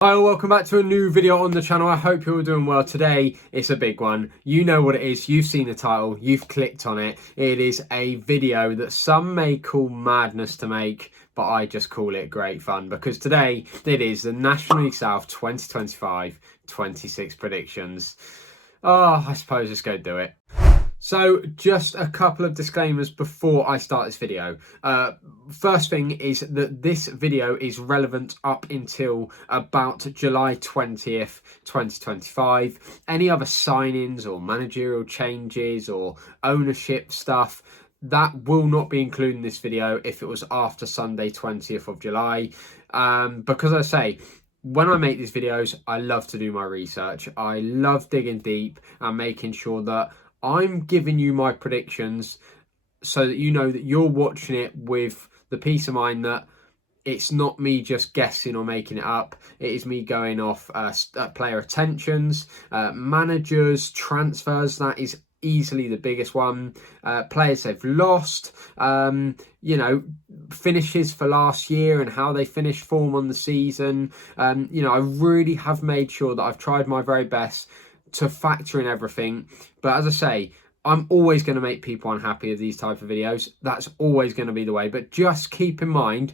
Hi, welcome back to a new video on the channel. I hope you're all doing well. Today, it's a big one. You know what it is. You've seen the title. You've clicked on it. It is a video that some may call madness to make, but I just call it great fun because today it is the National League South 2025-26 predictions. Oh, I suppose let's go do it. So just a couple of disclaimers before I start this video. First thing is that this video is relevant up until about July 20th, 2025. Any other signings or managerial changes or ownership stuff, that will not be included in this video if it was after Sunday 20th of July. Because I say, when I make these videos, I love to do my research. I love digging deep and making sure that I'm giving you my predictions so that you know that you're watching it with the peace of mind that it's not me just guessing or making it up. It is me going off player attentions, managers, transfers. That is easily the biggest one. Players they've lost, finishes for last year and how they finished form on the season. I really have made sure that I've tried my very best to factor in everything. But as I say, I'm always going to make people unhappy with these type of videos. That's always going to be the way. But just keep in mind,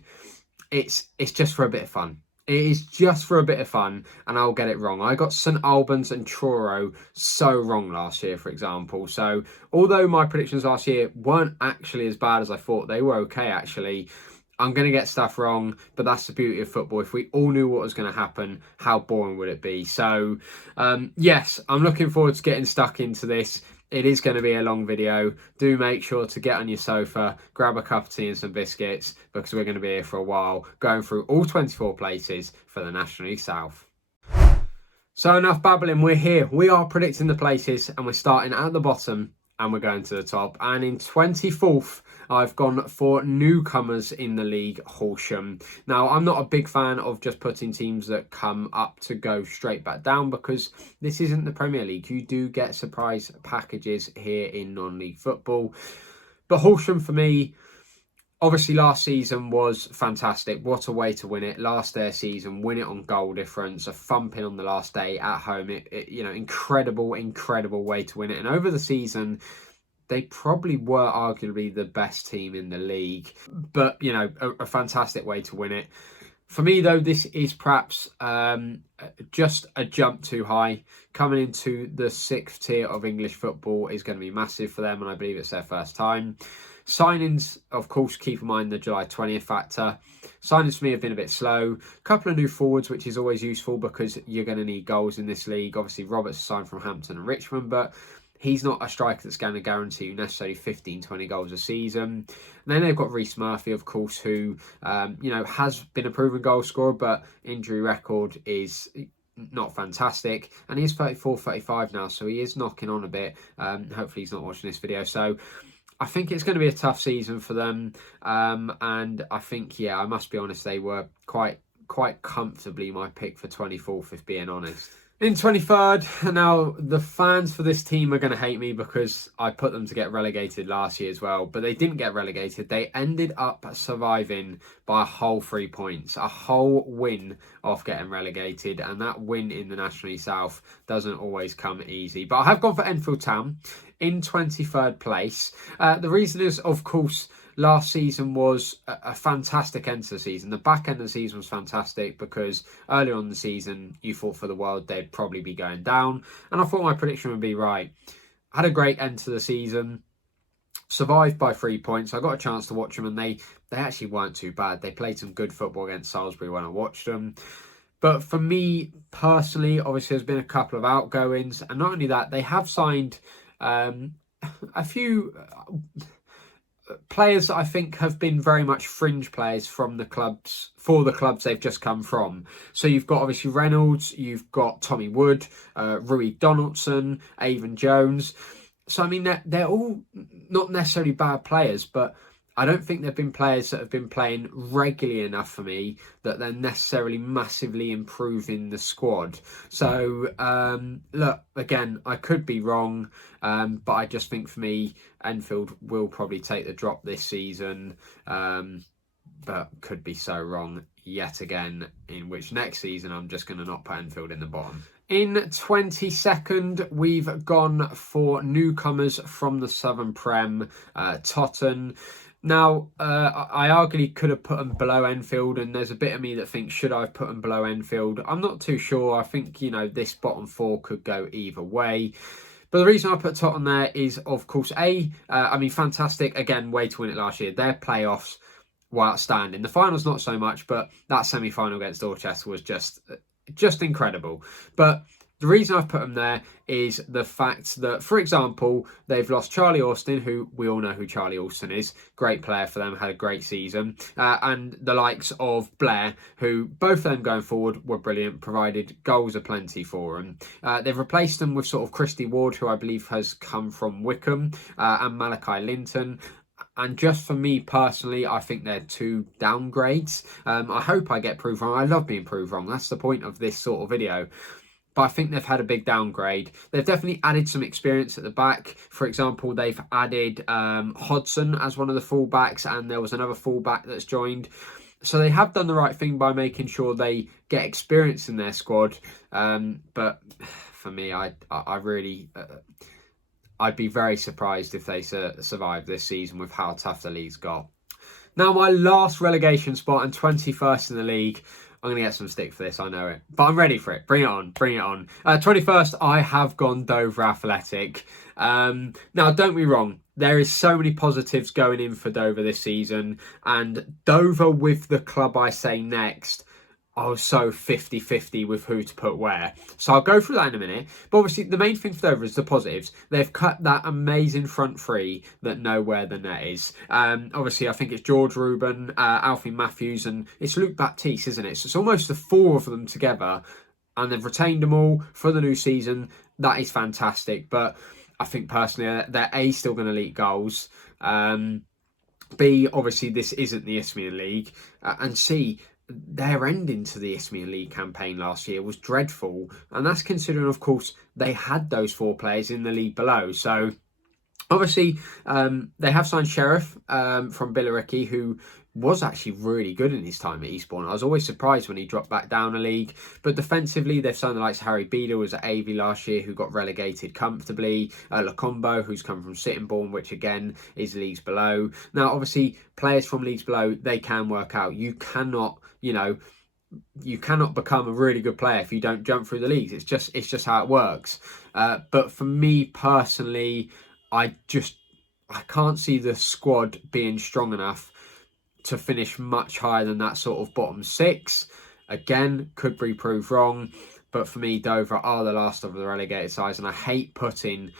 it's just for a bit of fun. It is just for a bit of fun, and I'll get it wrong. I got St Albans and Truro so wrong last year, for example. So although my predictions last year weren't actually as bad as I thought, they were okay actually. I'm going to get stuff wrong, but that's the beauty of football. If we all knew what was going to happen, how boring would it be? So, yes, I'm looking forward to getting stuck into this. It is going to be a long video. Do make sure to get on your sofa, grab a cup of tea and some biscuits, because we're going to be here for a while, going through all 24 places for the National League South. So enough babbling, we're here. We are predicting the places, and we're starting at the bottom and we're going to the top. And in 24th, I've gone for newcomers in the league, Horsham. Now, I'm not a big fan of just putting teams that come up to go straight back down, because this isn't the Premier League. You do get surprise packages here in non-league football. But Horsham, for me, obviously last season was fantastic. What a way to win it. Last their season, win it on goal difference, a thumping on the last day at home. Incredible way to win it. And over the season, they probably were arguably the best team in the league. But, a fantastic way to win it. For me, though, this is perhaps just a jump too high. Coming into the 6th tier of English football is going to be massive for them, and I believe it's their first time. Signings, of course, keep in mind the July 20th factor. Signings for me have been a bit slow. A couple of new forwards, which is always useful because you're going to need goals in this league. Obviously, Roberts signed from Hampton and Richmond, but he's not a striker that's going to guarantee you necessarily 15, 20 goals a season. And then they've got Reece Murphy, of course, who, has been a proven goal scorer, but injury record is not fantastic. And he's 34, 35 now, so he is knocking on a bit. Hopefully he's not watching this video. So I think it's going to be a tough season for them. And I think, I must be honest, they were quite comfortably my pick for 24th, if being honest. In 23rd, now the fans for this team are going to hate me because I put them to get relegated last year as well, but they didn't get relegated. They ended up surviving by a whole 3 points, a whole win off getting relegated, and that win in the National League South doesn't always come easy. But I have gone for Enfield Town in 23rd place. The reason is, of course, last season was a fantastic end to the season. The back end of the season was fantastic because earlier on in the season, you thought for the world they'd probably be going down. And I thought my prediction would be right. Had a great end to the season. Survived by 3 points. I got a chance to watch them, and they actually weren't too bad. They played some good football against Salisbury when I watched them. But for me personally, obviously there's been a couple of outgoings. And not only that, they have signed a few players that I think have been very much fringe players from the clubs, for the clubs they've just come from. So you've got obviously Reynolds, you've got Tommy Wood, Rui Donaldson, Avon Jones. So I mean, they're all not necessarily bad players, but I don't think they've been players that have been playing regularly enough for me that they're necessarily massively improving the squad. So, look, again, I could be wrong, but I just think for me, Enfield will probably take the drop this season, but could be so wrong. yet again, in which next season I'm just going to not put Enfield in the bottom. In 22nd, we've gone for newcomers from the Southern Prem, Totton. Now, I arguably could have put them below Enfield, and there's a bit of me that thinks, should I have put them below Enfield? I'm not too sure. I think, this bottom four could go either way. But the reason I put Tottenham there is, of course, fantastic. Again, way to win it last year. Their playoffs were outstanding. The finals, not so much, but that semi-final against Dorchester was just incredible. But the reason I've put them there is the fact that, for example, they've lost Charlie Austin, who we all know who Charlie Austin is. Great player for them, had a great season. And the likes of Blair, who both of them going forward were brilliant, provided goals aplenty for them. They've replaced them with sort of Christy Ward, who I believe has come from Wickham, and Malachi Linton. And just for me personally, I think they're two downgrades. I hope I get proved wrong. I love being proved wrong. That's the point of this sort of video. But I think they've had a big downgrade. They've definitely added some experience at the back. For example, they've added Hodson as one of the fullbacks, and there was another fullback that's joined. So they have done the right thing by making sure they get experience in their squad. But for me, I'd be very surprised if they survive this season with how tough the league's got. Now, my last relegation spot and 21st in the league. I'm going to get some stick for this, I know it. But I'm ready for it. Bring it on. Bring it on. 21st, I have gone Dover Athletic. Now, don't get me wrong. There is so many positives going in for Dover this season. And Dover with the club I say next, I was so 50-50 with who to put where. So I'll go through that in a minute. But obviously, the main thing for Dover is the positives. They've cut that amazing front three that know where the net is. Obviously, I think it's George Reuben, Alfie Matthews, and it's Luke Baptiste, isn't it? So it's almost the four of them together. And they've retained them all for the new season. That is fantastic. But I think personally, they're A, still going to leak goals. B, obviously, this isn't the Isthmian League. And C, their ending to the Isthmian League campaign last year was dreadful, and that's considering, of course, they had those four players in the league below. So obviously they have signed Sheriff from Billericay, who was actually really good in his time at Eastbourne. I was always surprised when he dropped back down a league. But defensively, they've signed the likes of Harry Beeder, who was at AV last year, who got relegated comfortably. Lacombo, who's come from Sittingbourne, which again is leagues below. Now, obviously, players from leagues below, they can work out. You cannot become a really good player if you don't jump through the leagues. It's just how it works. But for me personally, I can't see the squad being strong enough to finish much higher than that sort of bottom six. Again, could be proved wrong, but for me, Dover are the last of the relegated sides, and I hate putting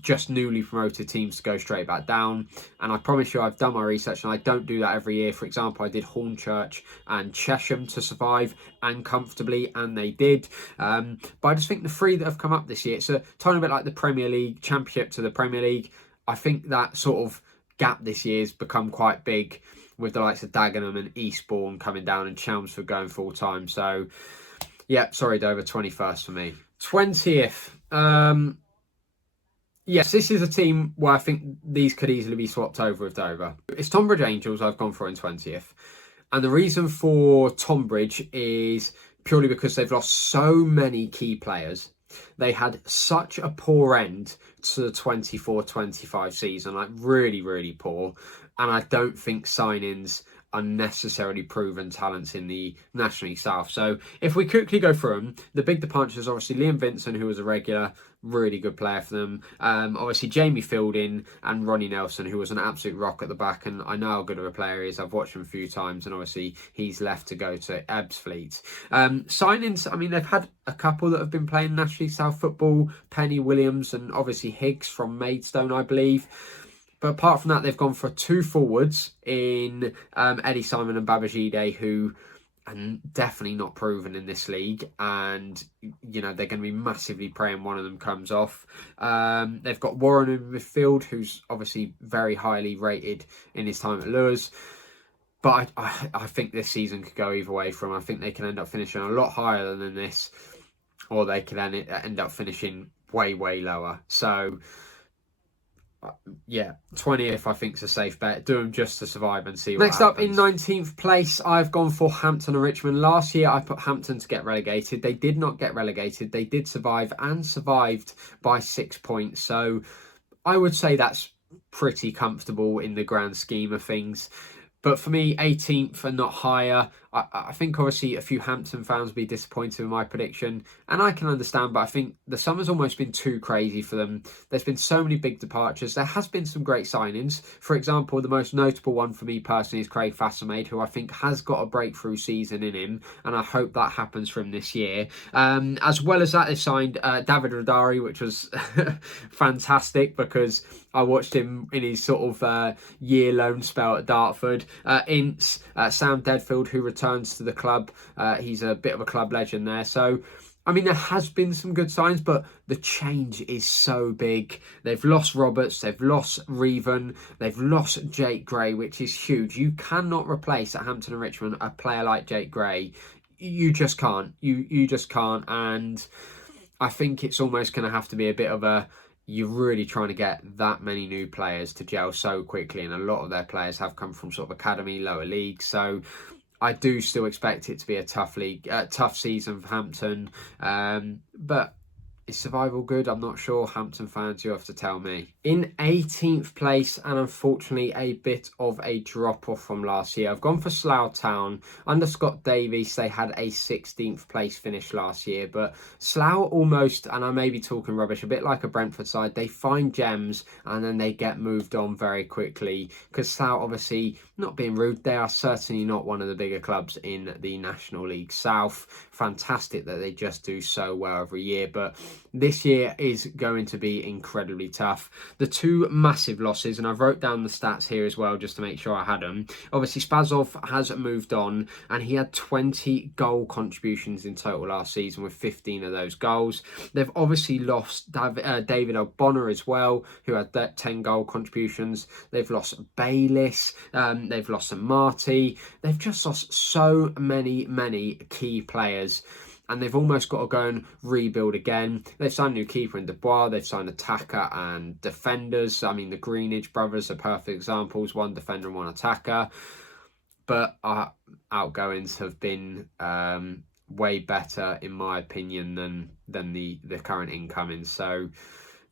just newly promoted teams to go straight back down. And I promise you, I've done my research, and I don't do that every year. For example, I did Hornchurch and Chesham to survive and comfortably, and they did. But I just think the three that have come up this year, it's a tiny bit like the Premier League Championship to the Premier League. I think that sort of gap this year has become quite big, with the likes of Dagenham and Eastbourne coming down and Chelmsford going full time. So, yeah, sorry, Dover, 21st for me. 20th. Yes, this is a team where I think these could easily be swapped over with Dover. It's Tonbridge Angels I've gone for in 20th. And the reason for Tonbridge is purely because they've lost so many key players. They had such a poor end to the 24-25 season, like really, really poor. And I don't think signings are necessarily proven talents in the National League South. So if we quickly go through them, the big departures, obviously Liam Vincent, who was a regular, really good player for them. Obviously Jamie Fielding and Ronnie Nelson, who was an absolute rock at the back, and I know how good of a player he is. I've watched him a few times, and obviously he's left to go to Ebbsfleet. Signings, I mean, they've had a couple that have been playing National League South football, Penny Williams and obviously Higgs from Maidstone, I believe. But apart from that, they've gone for two forwards in Eddie Simon and Babajide, who are definitely not proven in this league. And, they're going to be massively praying one of them comes off. They've got Warren in midfield, who's obviously very highly rated in his time at Lewes. But I think this season could go either way for them. I think they can end up finishing a lot higher than this, or they could end up finishing way, way lower. So yeah, 20th I think is a safe bet. Do them just to survive and see what happens. Next up in 19th place, I've gone for Hampton and Richmond. Last year I put Hampton to get relegated. They did not get relegated. They did survive and survived by 6 points. So I would say that's pretty comfortable in the grand scheme of things. But for me, 18th and not higher. I think obviously a few Hampton fans will be disappointed with my prediction, and I can understand, but I think the summer's almost been too crazy for them. There's been so many big departures. There has been some great signings. For example, the most notable one for me personally is Craig Fassamade, who I think has got a breakthrough season in him, and I hope that happens for him this year. As well as that, they signed David Rodari, which was fantastic because I watched him in his sort of year loan spell at Dartford. Ince, Sam Deadfield, who returns to the club. He's a bit of a club legend there. So, I mean, there has been some good signs, but the change is so big. They've lost Roberts, they've lost Reven, they've lost Jake Gray, which is huge. You cannot replace at Hampton and Richmond a player like Jake Gray. You just can't. You just can't. And I think it's almost going to have to be a bit of a... You're really trying to get that many new players to gel so quickly, and a lot of their players have come from sort of academy, lower leagues. So I do still expect it to be a tough tough season for Hampton. But is survival good? I'm not sure. Hampton fans, you have to tell me. In 18th place, and unfortunately a bit of a drop-off from last year, I've gone for Slough Town. Under Scott Davies, they had a 16th place finish last year, but Slough almost, and I may be talking rubbish, a bit like a Brentford side, they find gems and then they get moved on very quickly, because Slough, obviously, not being rude, they are certainly not one of the bigger clubs in the National League South. Fantastic that they just do so well every year, but this year is going to be incredibly tough. The two massive losses, and I've wrote down the stats here as well just to make sure I had them. Obviously, Spazov has moved on, and he had 20 goal contributions in total last season with 15 of those goals. They've obviously lost David O'Bonnor as well, who had 10 goal contributions. They've lost Bayliss. They've lost Marty. They've just lost so many key players, and they've almost got to go and rebuild again. They've signed a new keeper in Dubois. They've signed attacker and defenders. I mean, the Greenidge brothers are perfect examples. One defender and one attacker. But our outgoings have been way better, in my opinion, than the current incomings. So,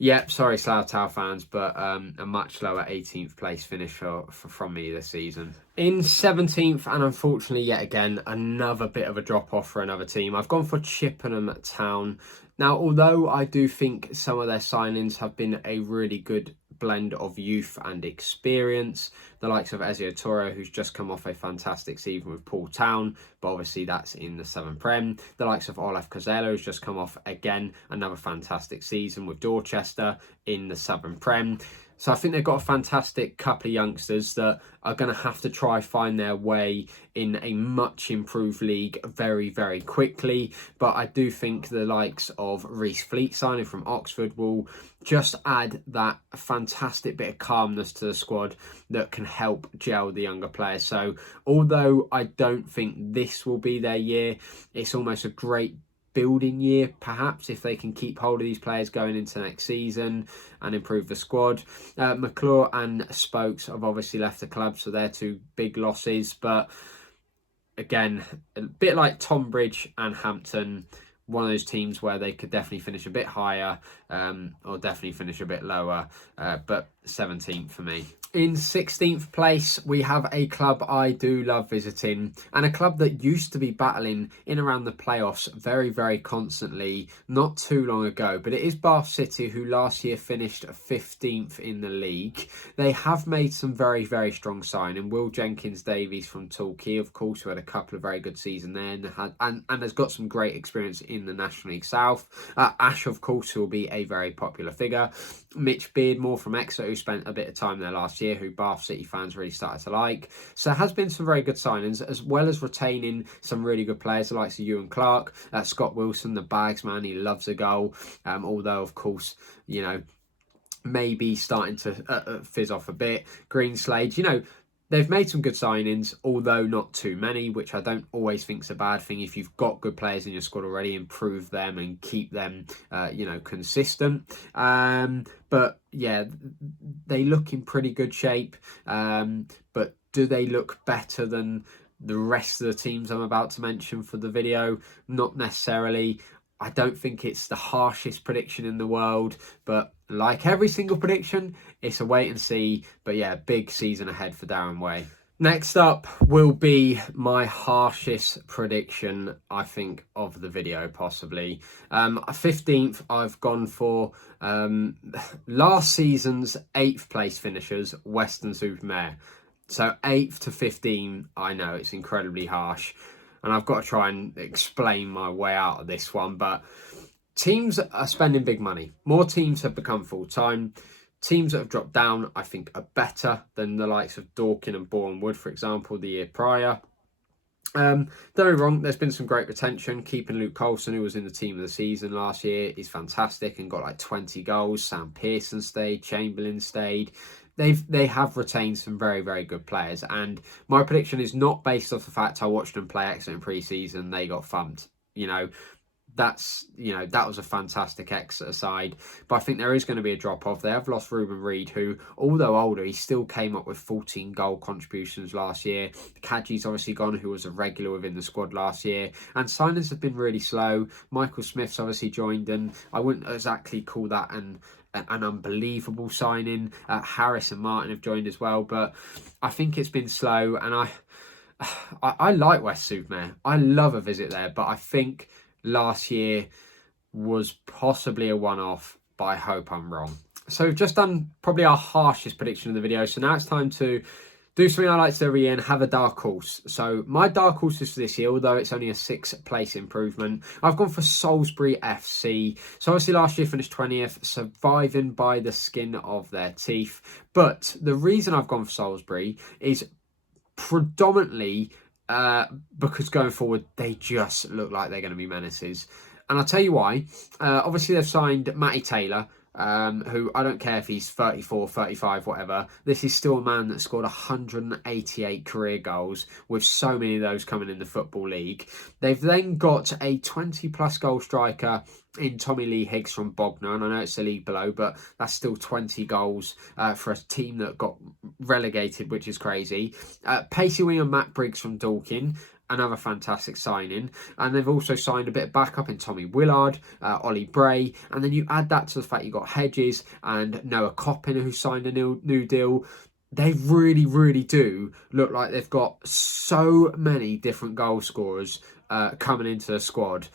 yeah, sorry, Slough Town fans, but a much lower 18th place finish from me this season. In 17th, and unfortunately, yet again, another bit of a drop-off for another team, I've gone for Chippenham Town. Now, although I do think some of their signings have been a really good blend of youth and experience, the likes of Ezio Toro, who's just come off a fantastic season with Paul Town, but obviously that's in the Southern Prem. The likes of Olaf Kozello, who's just come off, again, another fantastic season with Dorchester in the Southern Prem. So I think they've got a fantastic couple of youngsters that are going to have to try find their way in a much improved league very, very quickly. But I do think the likes of Reece Fleet signing from Oxford will just add that fantastic bit of calmness to the squad that can help gel the younger players. So although I don't think this will be their year, it's almost a great building year, perhaps, if they can keep hold of these players going into next season and improve the squad. McClure and Spokes have obviously left the club, so they're two big losses. But again, a bit like Tonbridge and Hampton, one of those teams where they could definitely finish a bit higher or definitely finish a bit lower, but 17th for me. In 16th place, we have a club I do love visiting, and a club that used to be battling in around the playoffs very, very constantly not too long ago. But it is Bath City, who last year finished 15th in the league. They have made some very, very strong signing. Will Jenkins-Davies from Torquay, of course, who had a couple of very good seasons there and has got some great experience in the National League South. Ash, of course, who will be a very popular figure. Mitch Beardmore from Exeter, who spent a bit of time there last year, who Bath City fans really started to like. So there has been some very good signings, as well as retaining some really good players, the likes of Ewan Clark, Scott Wilson, the Bagsman, he loves a goal. Although, of course, you know, maybe starting to fizz off a bit. Greenslade, you know, They've made some good signings, although not too many, which I don't always think is a bad thing. If you've got good players in your squad already, improve them and keep them, consistent. But yeah, they look in pretty good shape. But do they look better than the rest of the teams I'm about to mention for the video? Not necessarily. I don't think it's the harshest prediction in the world, but like every single prediction, it's a wait and see. But yeah, big season ahead for Darren Way. Next up will be my harshest prediction, I think, of the video, possibly. 15th, I've gone for last season's 8th place finishers, Weston-super-Mare. So 8th to 15, I know it's incredibly harsh. And I've got to try and explain my way out of this one. But teams are spending big money. More teams have become full-time. Teams that have dropped down, I think, are better than the likes of Dorking and Boreham Wood, for example, the year prior. Don't get me wrong, there's been some great retention. Keeping Luke Colson, who was in the team of the season last year, is fantastic and got like 20 goals. Sam Pearson stayed, Chamberlain stayed. They have retained some very, very good players. And my prediction is not based off the fact I watched them play excellent pre-season. They got thumped. That was a fantastic exit aside, but I think there is going to be a drop off. They have lost Ruben Reid, who, although older, he still came up with 14 goal contributions last year. Kadji's obviously gone, who was a regular within the squad last year, and signings have been really slow. Michael Smith's obviously joined, and I wouldn't exactly call that an unbelievable signing. Harris and Martin have joined as well, but I think it's been slow, and I like West-super-Mare. I love a visit there, but I think last year was possibly a one-off, but I hope I'm wrong. So we've just done probably our harshest prediction of the video. So now it's time to do something I like to do every year and have a dark horse. So my dark horses for this year, although it's only a 6th place improvement, I've gone for Salisbury FC. So obviously last year finished 20th, surviving by the skin of their teeth. But the reason I've gone for Salisbury is predominantly because going forward, they just look like they're going to be menaces. And I'll tell you why. Obviously, they've signed Matty Taylor, who I don't care if he's 34, 35, whatever. This is still a man that scored 188 career goals, with so many of those coming in the Football League. They've then got a 20-plus goal striker in Tommy Lee Higgs from Bognor, and I know it's a league below, but that's still 20 goals for a team that got relegated, which is crazy. Pacey winger Matt Briggs from Dorking, another fantastic signing. And they've also signed a bit of backup in Tommy Willard, Ollie Bray, and then you add that to the fact you've got Hedges and Noah Coppin, who signed a new deal. They really, really do look like they've got so many different goal scorers coming into the squad,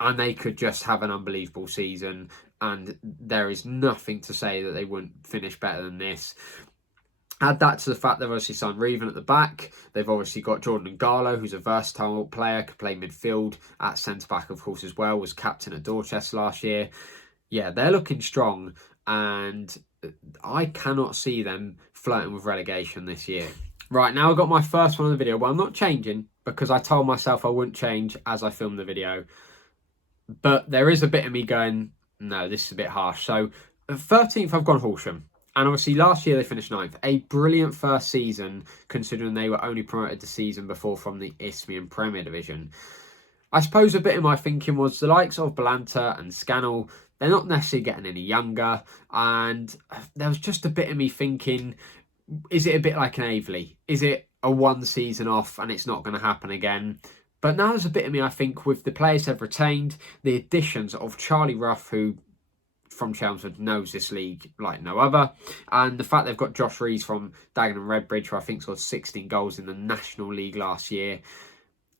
and they could just have an unbelievable season, and there is nothing to say that they wouldn't finish better than this. Add that to the fact they've obviously signed Reven at the back. They've obviously got Jordan Garlow, who's a versatile player, could play midfield at centre-back, of course, as well, was captain at Dorchester last year. Yeah, they're looking strong, and I cannot see them flirting with relegation this year. Right, now I've got my first one on the video, but I'm not changing because I told myself I wouldn't change as I filmed the video. But there is a bit of me going, no, this is a bit harsh. So 13th, I've gone Horsham. And obviously last year they finished 9th. A brilliant first season, considering they were only promoted the season before from the Isthmian Premier Division. I suppose a bit of my thinking was the likes of Balanta and Scannell, they're not necessarily getting any younger. And there was just a bit of me thinking, is it a bit like an Aveley? Is it a one season off and it's not going to happen again? But now there's a bit of me, I think, with the players they've retained, the additions of Charlie Ruff, who from Chelmsford knows this league like no other, and the fact they've got Josh Rees from Dagenham Redbridge, who I think scored 16 goals in the National League last year.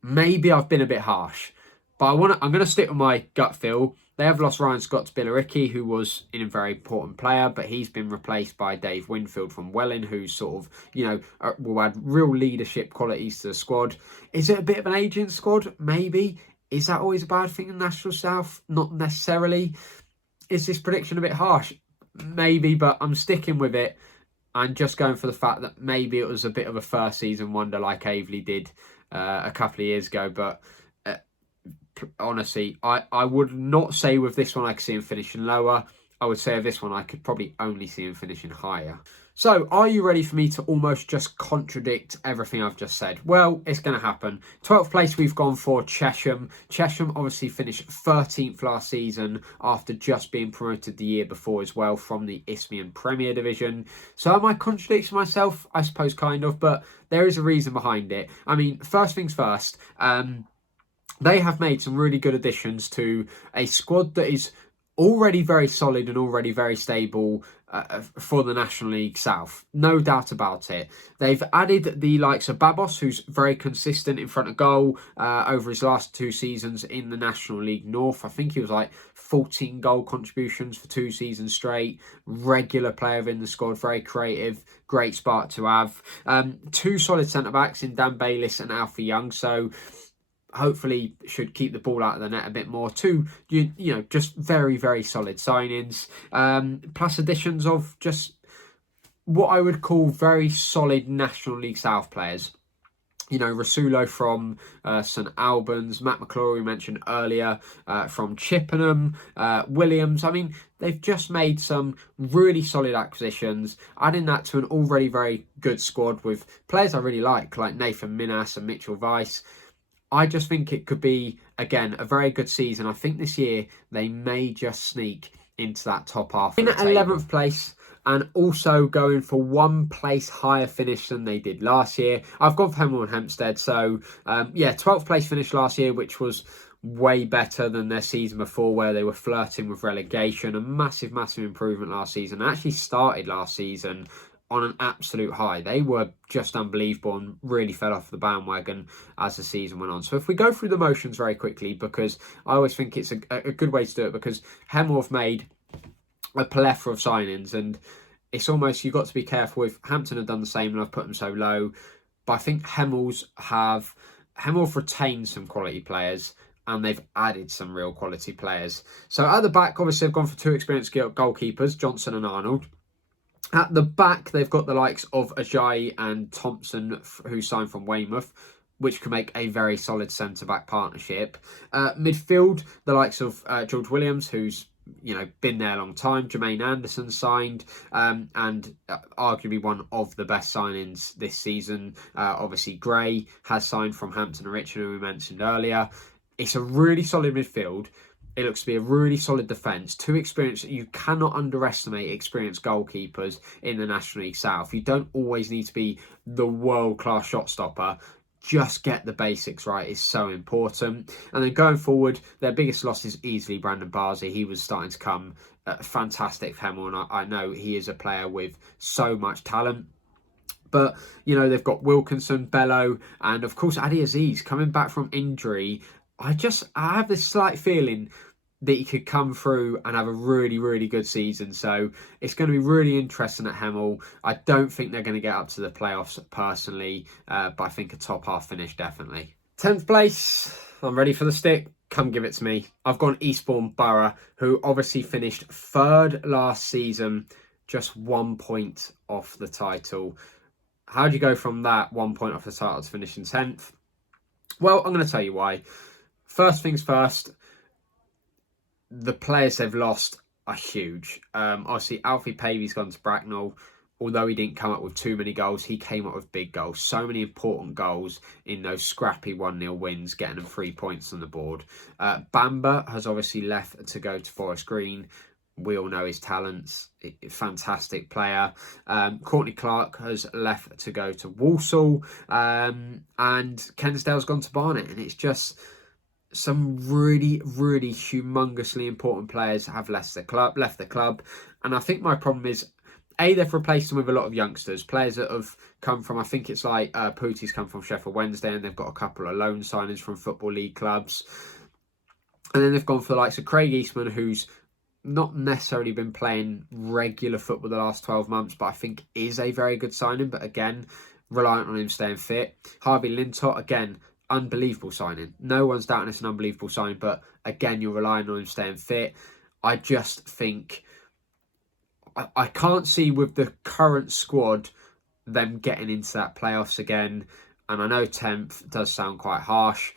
Maybe I've been a bit harsh, but I'm going to stick with my gut feel. They have lost Ryan Scott to Billericay, who was a very important player, but he's been replaced by Dave Winfield from Welling, who's sort of, will add real leadership qualities to the squad. Is it a bit of an aging squad? Maybe. Is that always a bad thing in National South? Not necessarily. Is this prediction a bit harsh? Maybe, but I'm sticking with it and just going for the fact that maybe it was a bit of a first season wonder like Aveley did a couple of years ago. But honestly, I would not say with this one I could see him finishing lower. I would say of this one, I could probably only see him finishing higher. So, are you ready for me to almost just contradict everything I've just said? Well, it's going to happen. 12th place, we've gone for Chesham. Chesham obviously finished 13th last season after just being promoted the year before as well from the Isthmian Premier Division. So, am I contradicting myself? I suppose kind of, but there is a reason behind it. I mean, first things first, they have made some really good additions to a squad that is already very solid and already very stable for the National League South. No doubt about it. They've added the likes of Babos, who's very consistent in front of goal over his last 2 seasons in the National League North. I think he was like 14 goal contributions for 2 seasons straight. Regular player within the squad, very creative, great spark to have. 2 solid centre-backs in Dan Bayliss and Alfie Young, so hopefully should keep the ball out of the net a bit more. 2, you know, just very, very solid signings. Plus additions of just what I would call very solid National League South players. You know, Rasulo from St Albans, Matt McClory mentioned earlier from Chippenham, Williams. I mean, they've just made some really solid acquisitions, adding that to an already very good squad with players I really like Nathan Minas and Mitchell Weiss. I just think it could be, again, a very good season. I think this year they may just sneak into that top half. In 11th place and also going for 1 place higher finish than they did last year. I've gone for Hemel and Hempstead. So, yeah, 12th place finish last year, which was way better than their season before where they were flirting with relegation. A massive, massive improvement last season. They actually started last season on an absolute high. They were just unbelievable and really fell off the bandwagon as the season went on. So if we go through the motions very quickly, because I always think it's a good way to do it, because Hemel have made a plethora of signings, and it's almost, you've got to be careful with Hampton have done the same and I've put them so low. But I think Hemel have retained some quality players and they've added some real quality players. So at the back, obviously, they've gone for 2 experienced goalkeepers, Johnson and Arnold. At the back, they've got the likes of Ajayi and Thompson, who signed from Weymouth, which could make a very solid centre-back partnership. Midfield, the likes of George Williams, who's been there a long time. Jermaine Anderson signed, and arguably one of the best signings this season. Obviously, Gray has signed from Hampton and Richmond, who we mentioned earlier. It's a really solid midfield. It looks to be a really solid defence. 2 experienced, you cannot underestimate experienced goalkeepers in the National League South. You don't always need to be the world-class shot stopper. Just get the basics right is so important. And then going forward, their biggest loss is easily Brandon Barzy. He was starting to come fantastic for Hemel, and I know he is a player with so much talent. But, they've got Wilkinson, Bello, and of course Adi Aziz coming back from injury. I have this slight feeling that he could come through and have a really, really good season. So it's going to be really interesting at Hemel. I don't think they're going to get up to the playoffs personally, but I think a top half finish definitely. 10th place, I'm ready for the stick. Come give it to me. I've gone Eastbourne Borough, who obviously finished 3rd last season, just 1 point off the title. How do you go from that 1 point off the title to finishing 10th? Well, I'm going to tell you why. First things first, the players they've lost are huge. Obviously, Alfie Pavey's gone to Bracknell. Although he didn't come up with too many goals, he came up with big goals. So many important goals in those scrappy 1-0 wins, getting them 3 points on the board. Bamba has obviously left to go to Forest Green. We all know his talents. Fantastic player. Courtney Clark has left to go to Walsall. And Kensdale's gone to Barnet. And it's just some really, really humongously important players have left the club. And I think my problem is, they've replaced them with a lot of youngsters, players that have come from, I think it's like Pootie's come from Sheffield Wednesday, and they've got a couple of loan signings from Football League clubs. And then they've gone for the likes of Craig Eastman, who's not necessarily been playing regular football the last 12 months, but I think is a very good signing. But again, reliant on him staying fit. Harvey Lintott, again, unbelievable signing. No one's doubting it's an unbelievable signing, but again, you're relying on him staying fit. I just think I can't see with the current squad them getting into that playoffs again. And I know 10th does sound quite harsh,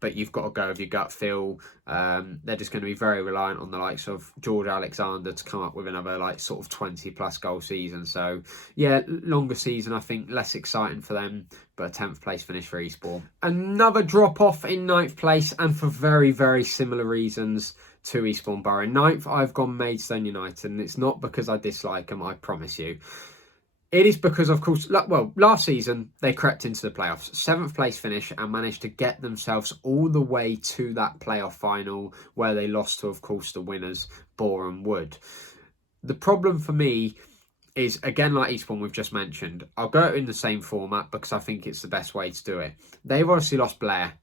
but you've got to go with your gut feel. They're just going to be very reliant on the likes of George Alexander to come up with another like sort of 20 plus goal season. So yeah, longer season, I think, less exciting for them, but a 10th place finish for Eastbourne. Another drop off in 9th place, and for very, very similar reasons to Eastbourne Borough. In 9th, I've gone Maidstone United, and it's not because I dislike them, I promise you. It is because, of course, well, last season they crept into the playoffs, 7th place finish, and managed to get themselves all the way to that playoff final where they lost to, of course, the winners, Boreham Wood. The problem for me is, again, like Eastbourne we've just mentioned, I'll go in the same format because I think it's the best way to do it. They've obviously lost Blair,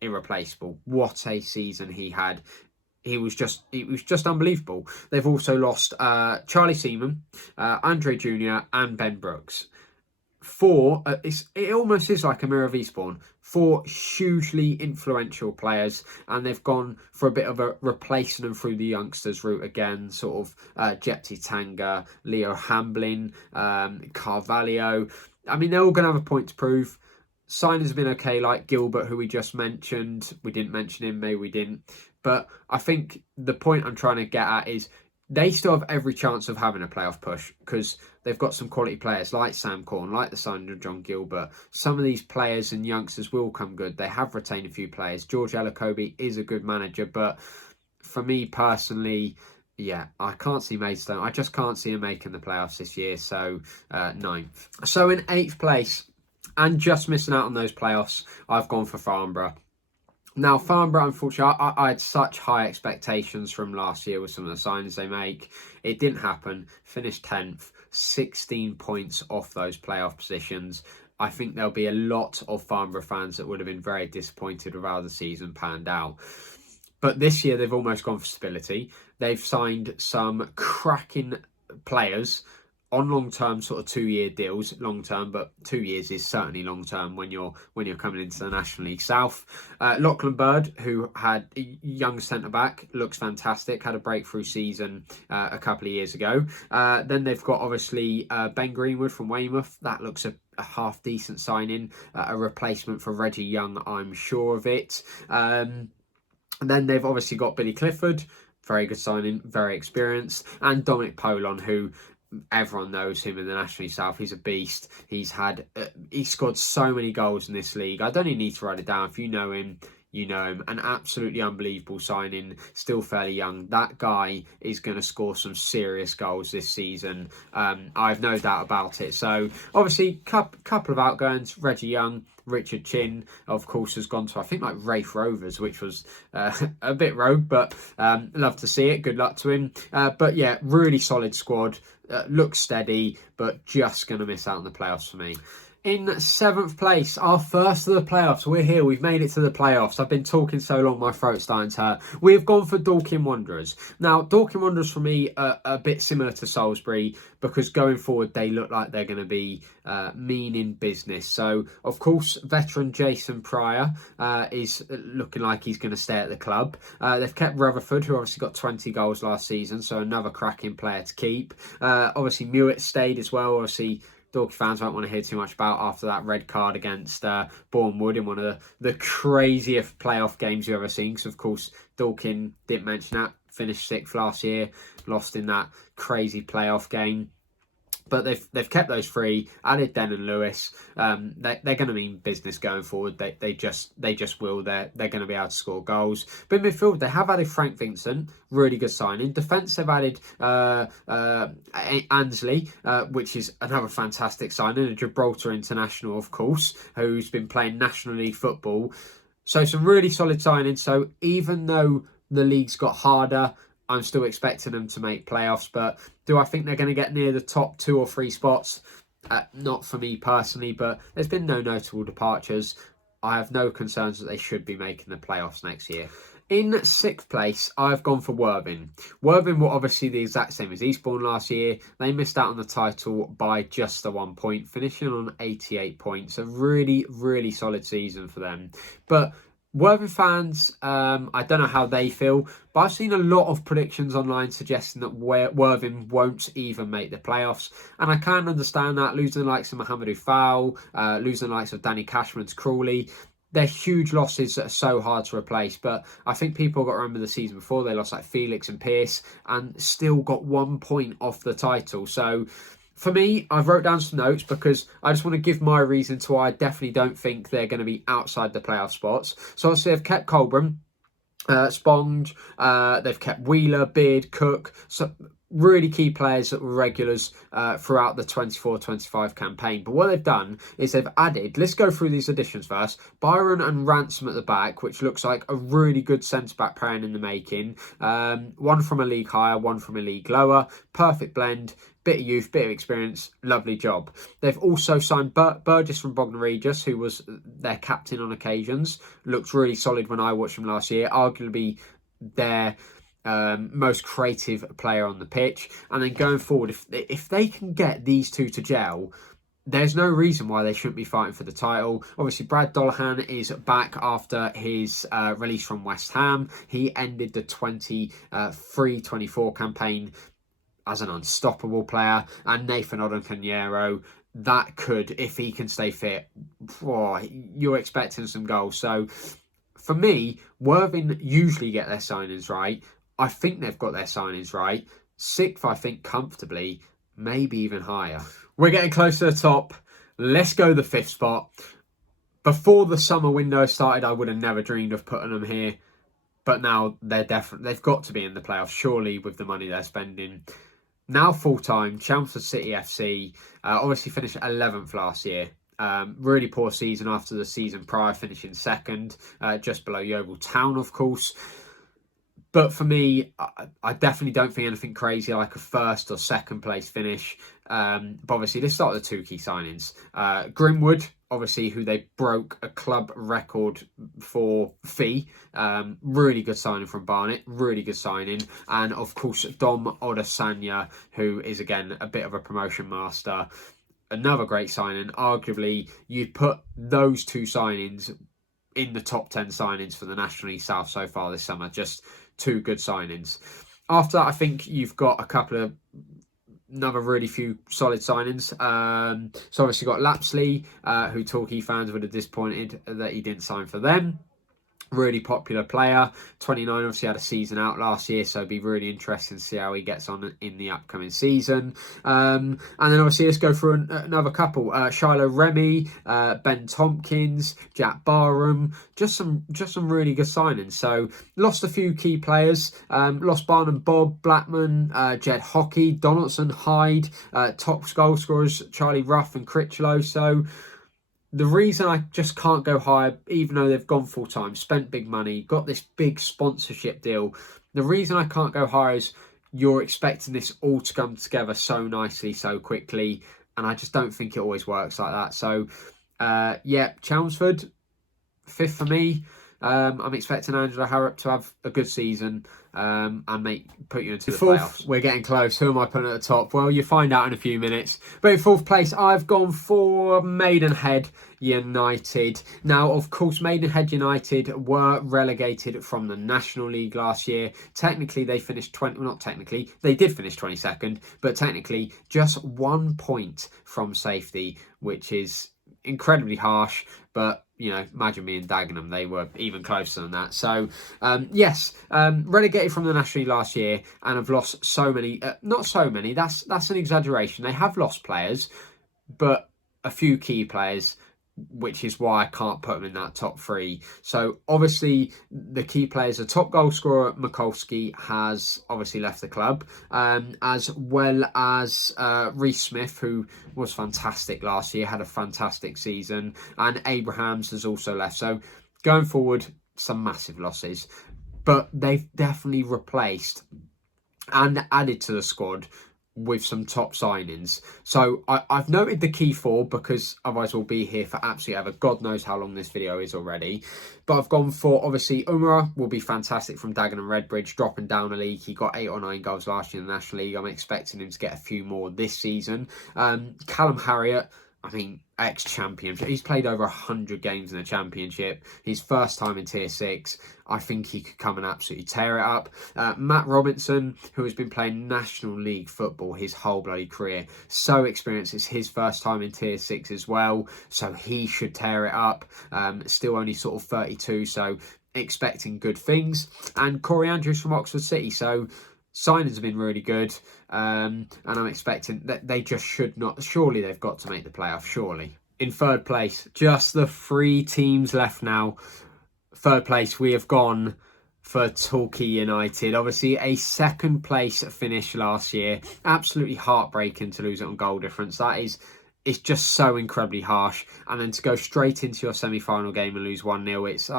irreplaceable. What a season he had. It was just unbelievable. They've also lost Charlie Seaman, Andre Jr. and Ben Brooks. It almost is like a mirror of Eastbourne. 4 hugely influential players, and they've gone for a bit of a replacing them through the youngsters route again, sort of Jepti Tanga, Leo Hamblin, Carvalho. I mean, they're all going to have a point to prove. Signings have been okay, like Gilbert, who we just mentioned. We didn't mention him, maybe we didn't. But I think the point I'm trying to get at is they still have every chance of having a playoff push because they've got some quality players like Sam Corn, like the signing of John Gilbert. Some of these players and youngsters will come good. They have retained a few players. George Elokobi is a good manager, but for me personally, yeah, I can't see Maidstone. I just can't see him making the playoffs this year. So 9th. So in 8th place, and just missing out on those playoffs, I've gone for Farnborough. Now, Farnborough, unfortunately, I had such high expectations from last year with some of the signings they make. It didn't happen. Finished 10th, 16 points off those playoff positions. I think there'll be a lot of Farnborough fans that would have been very disappointed with how the season panned out. But this year, they've almost gone for stability. They've signed some cracking players on long-term sort of 2-year deals. Long-term, but 2 years is certainly long-term when you're coming into the National League South. Lachlan Bird, who had a young centre-back, looks fantastic, had a breakthrough season a couple of years ago. Then they've got, obviously, Ben Greenwood from Weymouth. That looks a half-decent signing, a replacement for Reggie Young, I'm sure of it. And then they've obviously got Billy Clifford, very good signing, very experienced, and Dominic Polon, who everyone knows him in the National League South. He's a beast. He's scored so many goals in this league. I don't even need to write it down. If you know him, you know him. An absolutely unbelievable signing, still fairly young. That guy is going to score some serious goals this season. I have no doubt about it. So, obviously, couple of outgoings. Reggie Young, Richard Chin, of course, has gone to, I think, like Rafe Rovers, which was a bit rogue, but love to see it. Good luck to him. But yeah, really solid squad. Looks steady, but just going to miss out on the playoffs for me. In 7th place, our first of the playoffs. We're here. We've made it to the playoffs. I've been talking so long, my throat's starting to hurt. We have gone for Dorking Wanderers. Now, Dorking Wanderers for me are a bit similar to Salisbury because going forward, they look like they're going to be mean in business. So, of course, veteran Jason Pryor is looking like he's going to stay at the club. They've kept Rutherford, who obviously got 20 goals last season, so another cracking player to keep. Obviously, Mewett stayed as well. Obviously, Dorking fans won't want to hear too much about after that red card against Boreham Wood in one of the craziest playoff games you've ever seen. Because, of course, Dorking, didn't mention that, finished 6th last year, lost in that crazy playoff game. But they've kept those 3, added Den and Lewis. They're going to mean business going forward. They just will. They're going to be able to score goals. But in midfield, they have added Frank Vincent, really good signing. Defence, they've added Ansley, which is another fantastic signing. A Gibraltar international, of course, who's been playing National League football. So some really solid signings. So even though the league's got harder, I'm still expecting them to make playoffs, but do I think they're going to get near the top 2 or 3 spots? Not for me personally, but there's been no notable departures. I have no concerns that they should be making the playoffs next year. In 6th place, I've gone for Worthing. Worthing were obviously the exact same as Eastbourne last year. They missed out on the title by just the 1 point, finishing on 88 points. A really, really solid season for them. But Worthing fans, I don't know how they feel, but I've seen a lot of predictions online suggesting that Worthing won't even make the playoffs, and I can understand that, losing the likes of Mohamedou Fowl, losing the likes of Danny Cashman to Crawley. they're huge losses that are so hard to replace. But I think people got to remember the season before, they lost like Felix and Pearce and still got 1 point off the title. So for me, I've wrote down some notes because I just want to give my reason to why I definitely don't think they're going to be outside the playoff spots. So obviously they've kept Colburn, Sponge, they've kept Wheeler, Beard, Cook, so really key players that were regulars throughout the 24-25 campaign. But what they've done is they've added, let's go through these additions first, Byron and Ransom at the back, which looks like a really good centre-back pairing in the making. One from a league higher, one from a league lower, perfect blend. Bit of youth, bit of experience, lovely job. They've also signed Burgess from Bognor Regis, who was their captain on occasions. Looked really solid when I watched him last year. Arguably their most creative player on the pitch. And then going forward, if they can get these two to gel, there's no reason why they shouldn't be fighting for the title. Obviously, Brad Dollahan is back after his release from West Ham. He ended the 23-24 campaign as an unstoppable player, and Nathan Odunkanyero, that could, if he can stay fit, you're expecting some goals. So for me, Worthing usually get their signings right. I think they've got their signings right. 6th, I think, comfortably, maybe even higher. We're getting close to the top. Let's go the 5th spot. Before the summer window started, I would have never dreamed of putting them here. But now they've got to be in the playoffs, surely, with the money they're spending. Now full-time, Chelmsford City FC, obviously finished 11th last year. Really poor season after the season prior, finishing 2nd, just below Yeovil Town, of course. But for me, I definitely don't think anything crazy like a 1st or 2nd place finish. But obviously, let's start with the 2 key signings. Grimwood, obviously, who they broke a club record for fee. Really good signing from Barnet. Really good signing. And, of course, Dom Odesanya, who is, again, a bit of a promotion master. Another great signing. Arguably, you'd put those 2 signings in the top 10 signings for the National League South so far this summer. Just 2 good signings. After that, I think you've got a couple of another really few solid signings. So obviously got Lapsley, who Torquay fans would have disappointed that he didn't sign for them. Really popular player, 29, obviously had a season out last year, so it'd be really interesting to see how he gets on in the upcoming season. And then obviously let's go through another couple. Shiloh Remy, Ben Tompkins, Jack Barham, just some really good signings. So lost a few key players, lost Barnum Bob, Blackman, Jed Hockey, Donaldson, Hyde, top goal scorers, Charlie Ruff and Critchlow. So the reason I just can't go higher, even though they've gone full-time, spent big money, got this big sponsorship deal, the reason I can't go higher is you're expecting this all to come together so nicely, so quickly, and I just don't think it always works like that. So, yeah, Chelmsford, 5th for me. I'm expecting Angela Harrop to have a good season and put you into the 4th, playoffs. We're getting close. Who am I putting at the top? Well, you'll find out in a few minutes. But in 4th place, I've gone for Maidenhead United. Now, of course, Maidenhead United were relegated from the National League last year. Technically, they finished not technically, they did finish 22nd, but technically just 1 point from safety, which is incredibly harsh. But you know, imagine me and Dagenham, they were even closer than that. So, yes, relegated from the National League last year and have lost so many, not so many, that's an exaggeration. They have lost players, but a few key players, which is why I can't put them in that top 3. So obviously the key players, the top goal scorer Mikulski has obviously left the club, as well as Reece Smith, who was fantastic last year, had a fantastic season, and Abrahams has also left. So going forward, some massive losses, but they've definitely replaced and added to the squad with some top signings. So I've noted the key 4 because otherwise we'll be here for absolutely ever. God knows how long this video is already. But I've gone for, obviously, Umara will be fantastic from Dagenham Redbridge, dropping down a league. He got 8 or 9 goals last year in the National League. I'm expecting him to get a few more this season. Callum Harriott, I mean, ex-championship. He's played over 100 games in the championship. His first time in Tier 6. I think he could come and absolutely tear it up. Matt Robinson, who has been playing National League football his whole bloody career. So experienced. It's his first time in Tier 6 as well. So he should tear it up. Still only sort of 32, so expecting good things. And Corey Andrews from Oxford City. So signings have been really good, and I'm expecting that they just should not. Surely they've got to make the playoffs. Surely. In third place, just the 3 teams left now. Third place, we have gone for Torquay United. Obviously, a second place finish last year. Absolutely heartbreaking to lose it on goal difference. It's just so incredibly harsh. And then to go straight into your semi-final game and lose 1-0, it's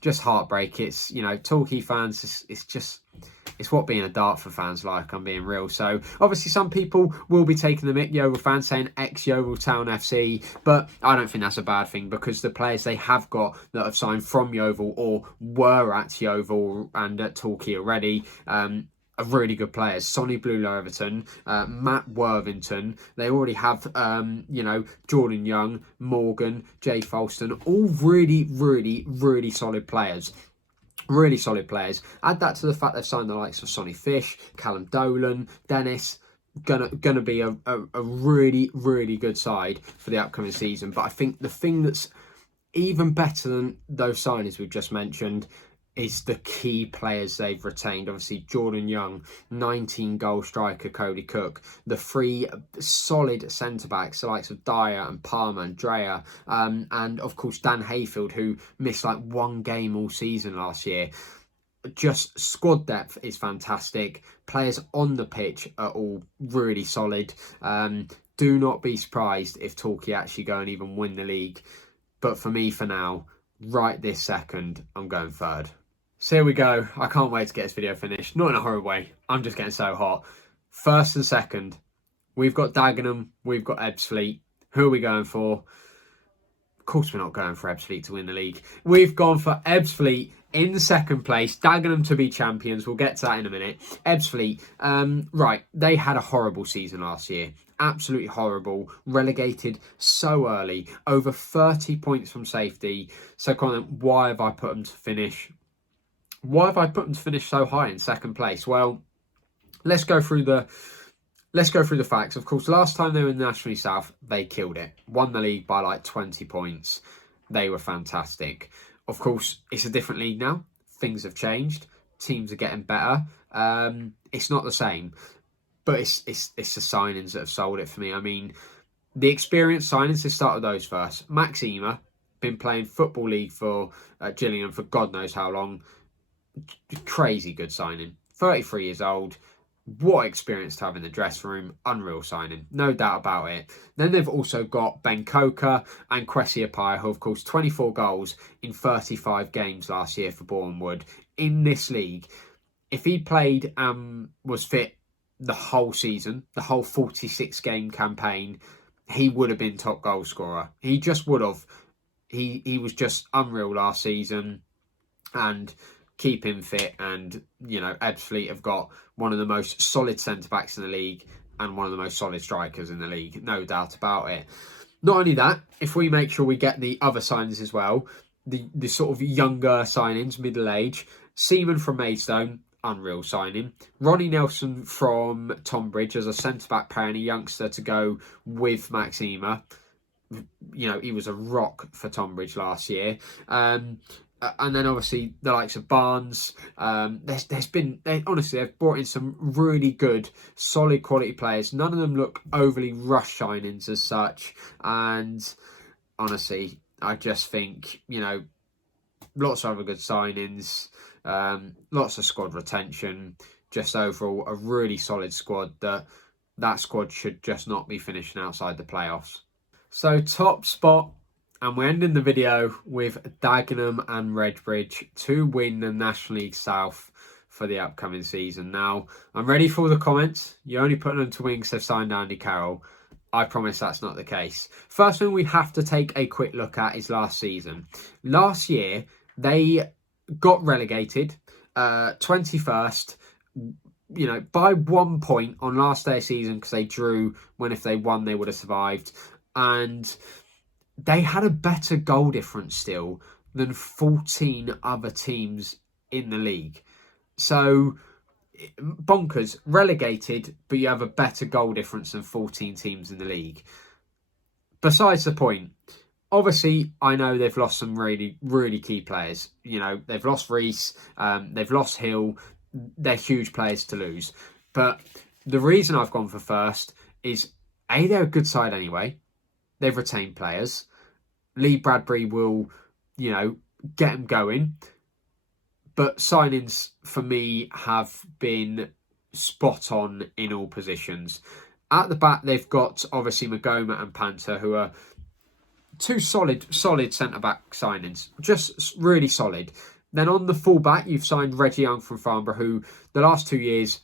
just heartbreak. It's, you know, Torquay fans, it's what being a Dartford fan's like, I'm being real. So obviously some people will be taking the mick, Yeovil fans, saying ex-Yeovil Town FC, but I don't think that's a bad thing, because the players they have got that have signed from Yeovil or were at Yeovil and at Torquay already, are really good players. Sonny Blulow Everton, Matt Worthington. They already have, you know, Jordan Young, Morgan, Jay Falston, all really, really, really solid players. Really solid players. Add that to the fact they've signed the likes of Sonny Fish, Callum Dolan, Dennis. Gonna be a really, really good side for the upcoming season. But I think the thing that's even better than those signings we've just mentioned is the key players they've retained. Obviously, Jordan Young, 19-goal striker Cody Cook, the 3 solid centre-backs, the likes of Dyer and Palmer and Dreyer, and of course Dan Hayfield, who missed like 1 game all season last year. Just squad depth is fantastic. Players on the pitch are all really solid. Do not be surprised if Torquay actually go and even win the league. But for me, for now, right this second, I'm going third. So here we go. I can't wait to get this video finished. Not in a horrible way. I'm just getting so hot. First and second, we've got Dagenham, we've got Ebbsfleet. Who are we going for? Of course we're not going for Ebbsfleet to win the league. We've gone for Ebbsfleet in second place. Dagenham to be champions. We'll get to that in a minute. Ebbsfleet, right, they had a horrible season last year. Absolutely horrible. Relegated so early. Over 30 points from safety. So Colin, why have I put them to finish? Why have I put them to finish so high in second place? Well, let's go through the facts. Of course, last time they were in the National League South, they killed it. Won the league by like 20 points. They were fantastic. Of course, it's a different league now. Things have changed. Teams are getting better. It's not the same, but it's the signings that have sold it for me. I mean, the experienced signings, let's start with those first. Max Emer, been playing Football League for Gillingham for God knows how long. Crazy good signing. 33 years old. What experience to have in the dressing room. Unreal signing. No doubt about it. Then they've also got Ben Coker and Kwesi Appiah, who of course 24 goals in 35 games last year for Bournemouth in this league. If he played was fit the whole season, the whole 46 game campaign, he would have been top goal scorer. He just would have. He was just unreal last season, and keep him fit, and you know, Ebbsfleet have got one of the most solid centre-backs in the league and one of the most solid strikers in the league, no doubt about it. Not only that, if we make sure we get the other signings as well, the sort of younger signings, middle age, Seaman from Maidstone, unreal signing. Ronnie Nelson from Tonbridge as a centre-back pair and a youngster to go with Max Emer. You know, he was a rock for Tonbridge last year. And then obviously the likes of Barnes. Honestly, they've brought in some really good, solid quality players. None of them look overly rush signings as such. And honestly, I just think, you know, lots of other good signings, lots of squad retention. Just overall, a really solid squad. That squad should just not be finishing outside the playoffs. So top spot. And we're ending the video with Dagenham and Redbridge to win the National League South for the upcoming season. Now, I'm ready for the comments. You're only putting them to win because they've signed Andy Carroll. I promise that's not the case. First thing we have to take a quick look at is last season. Last year, they got relegated, 21st, you know, by 1 point on last day of season because they drew when if they won, they would have survived. and they had a better goal difference still than 14 other teams in the league. So, bonkers, relegated, but you have a better goal difference than 14 teams in the league. Besides the point, obviously, I know they've lost some really, really key players. You know, they've lost Reece, they've lost Hill. They're huge players to lose. But the reason I've gone for first is, A, they're a good side anyway. They've retained players. Lee Bradbury will, you know, get them going. But signings, for me, have been spot on in all positions. At the back, they've got, obviously, Magoma and Panther, who are two solid centre-back signings. Just really solid. Then on the full-back, you've signed Reggie Young from Farnborough, who the last 2 years,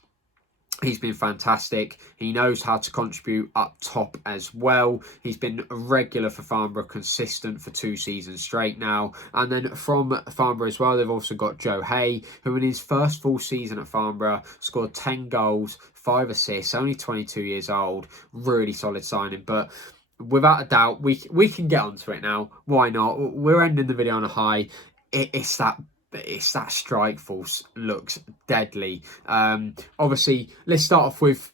he's been fantastic. He knows how to contribute up top as well. He's been a regular for Farnborough, consistent for 2 seasons straight now. And then from Farnborough as well, they've also got Joe Hay, who in his first full season at Farnborough scored 10 goals, 5 assists, only 22 years old. Really solid signing. But without a doubt, we can get onto it now. Why not? We're ending the video on a high. It's that strike force looks deadly. Obviously, let's start off with,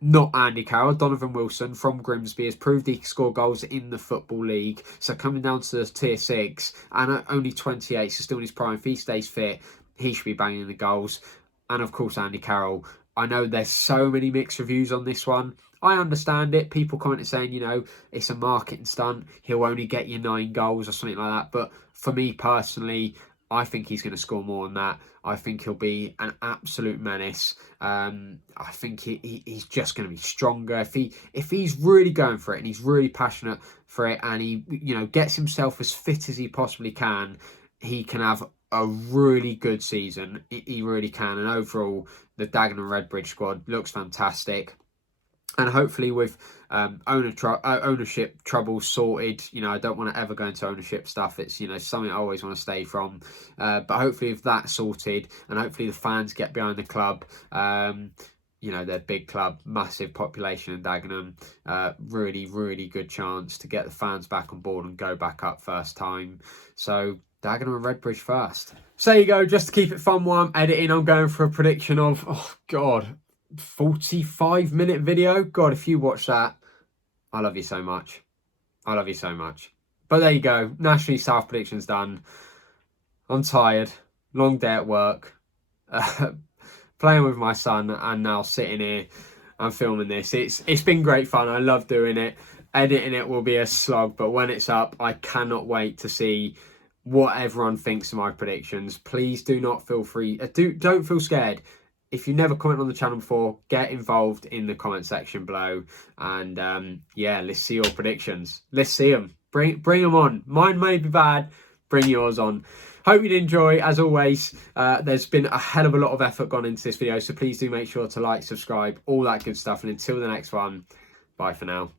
not Andy Carroll. Donovan Wilson from Grimsby has proved he can score goals in the Football League. So coming down to tier 6 and at only 28, so still in his prime, if he stays fit, he should be banging the goals. And of course, Andy Carroll. I know there's so many mixed reviews on this one. I understand it. People commenting saying, it's a marketing stunt. He'll only get you 9 goals or something like that. But for me personally, I think he's going to score more than that. I think he'll be an absolute menace. I think he's just going to be stronger. If he's really going for it and he's really passionate for it and he gets himself as fit as he possibly can, he can have a really good season. He really can. And overall, the Dagenham Redbridge squad looks fantastic. And hopefully with ownership troubles sorted, I don't want to ever go into ownership stuff. It's, something I always want to stay from. But hopefully with that sorted and hopefully the fans get behind the club, they're big club, massive population in Dagenham. Really, really good chance to get the fans back on board and go back up first time. So Dagenham and Redbridge first. So there you go. Just to keep it fun while I'm editing, I'm going for a prediction of, 45-minute video. God, if you watch that, I love you so much. I love you so much. But there you go. National South predictions done. I'm tired. Long day at work. Playing with my son and now sitting here and filming this. It's been great fun. I love doing it. Editing it will be a slog, but when it's up, I cannot wait to see what everyone thinks of my predictions. Please do not feel free. Don't feel scared. If you've never commented on the channel before, get involved in the comment section below. And let's see your predictions. Let's see them. Bring them on. Mine may be bad. Bring yours on. Hope you'd enjoy. As always, there's been a hell of a lot of effort gone into this video. So please do make sure to like, subscribe, all that good stuff. And until the next one, bye for now.